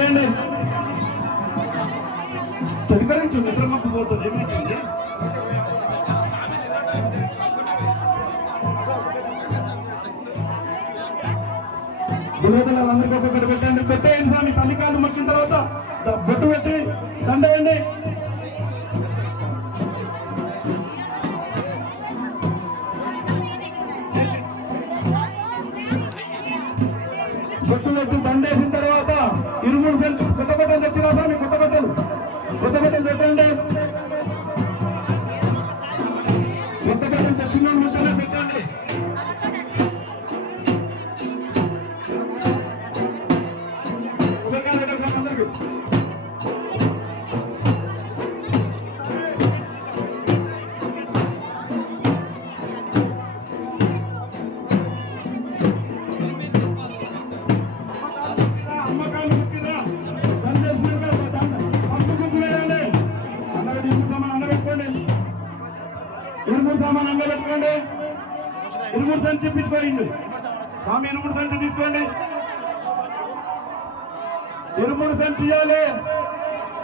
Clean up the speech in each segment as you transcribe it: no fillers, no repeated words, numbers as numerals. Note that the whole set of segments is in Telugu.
చేయండి. చలికరించి నిద్రమప్పు పోతుంది. ఏమైతుంది? అందరికీ ఒక్కొక్కటి పెట్టండి. పెట్టేయండి స్వామి. తల్లికాలు మొక్కిన తర్వాత బొట్టు పెట్టి దండేయండి. బొట్టు పెట్టి దండేసిన తర్వాత 23 సెంట్లు కొత్త బట్టలు తెచ్చినా స్వామి. కొత్త బట్టలు పెట్టండి. కొత్త బట్టలు తెచ్చిన వెంటనే పెట్టండి. సామాన్ అంగ పెట్టుకోండి. 23 సంచి ఇప్పించుకోండి స్వామి. 23 సంచి తీసుకోండి. 23 సంచి ఇవ్వాలి.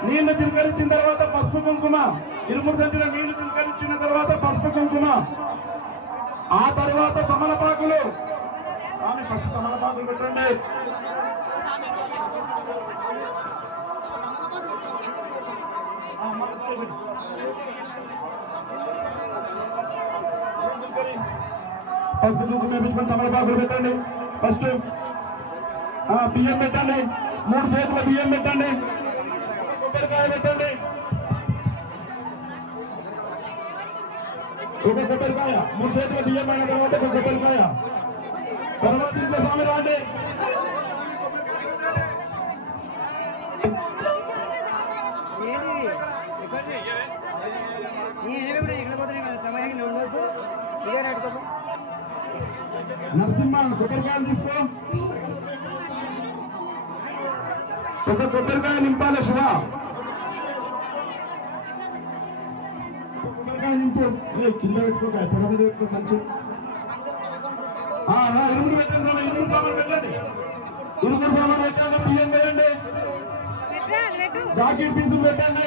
నీళ్లు చిలకరించిన తర్వాత పసుపు కుంకుమ. 23 సంచిలో నీళ్లు చిలకరించిన తర్వాత పసుపు కుంకుమ. ఆ తర్వాత తమలపాకులు. స్వామి ఫస్ట్ తమలపాకులు పెట్టండి. పసుపు కుంకుమ వేపించుకొని తమలపాకులు పెట్టండి. ఫస్ట్ బియ్యం పెట్టండి. 3 చేతుల బియ్యం పెట్టండి. కొబ్బరికాయ పెట్టండి. ఒక కొబ్బరికాయ 3 చేతుల బియ్యం అయిన తర్వాత ఒక కొబ్బరికాయ. తర్వాత ఇంట్లో స్వామి రాండి. నరసింహ కొబ్బరికాయలు తీసుకో. ఒక కొబ్బరికాయ నింపాలి శివ. కొబ్బరికాయ నింపు. కింద పెట్టుకోక తొడ మీద పెట్టుకో సంచి. 2 పెట్టండి. 2 సామాన్ పెట్టండి. 2 సామాన్ పెట్టండి. బియ్యం వేయండి. జాకెట్ పీసులు పెట్టండి.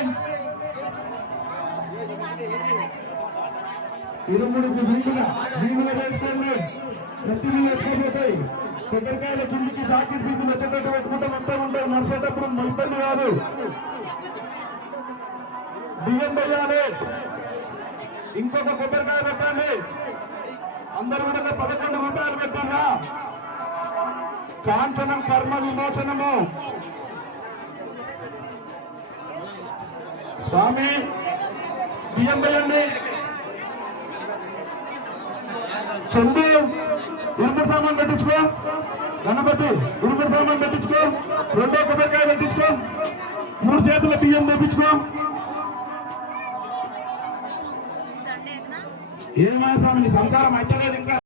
23కు నీళ్ళుగా వేసుకోండి. ప్రతి నీళ్ళు ఎక్కువపోతాయి. కొబ్బరికాయల కిందికి జాకెట్ పీసులు వచ్చేటట్టు పెట్టుకుంటే మొత్తం ఉంటాయి. నడిచేటప్పుడు ఇబ్బంది కాదు. బియ్యం వేయాలి. ఇంకొక కొబ్బరికాయ పెట్టండి. అందరూ కూడా 11 రూపాయలు పెట్టారా. కాంచనం కర్మ విమోచనము. స్వామి బియ్యం వేయండి. చందు 23 సామాన్ పెట్టించుకో. గణపతి 23 సామాన్ పెట్టించుకో. 2వ కొబ్బరికాయ పెట్టించుకో. 3 చేతుల బియ్యం వేపించుకో. ఏమా స్వామి సంసారం అయితే లేదు ఇంకా.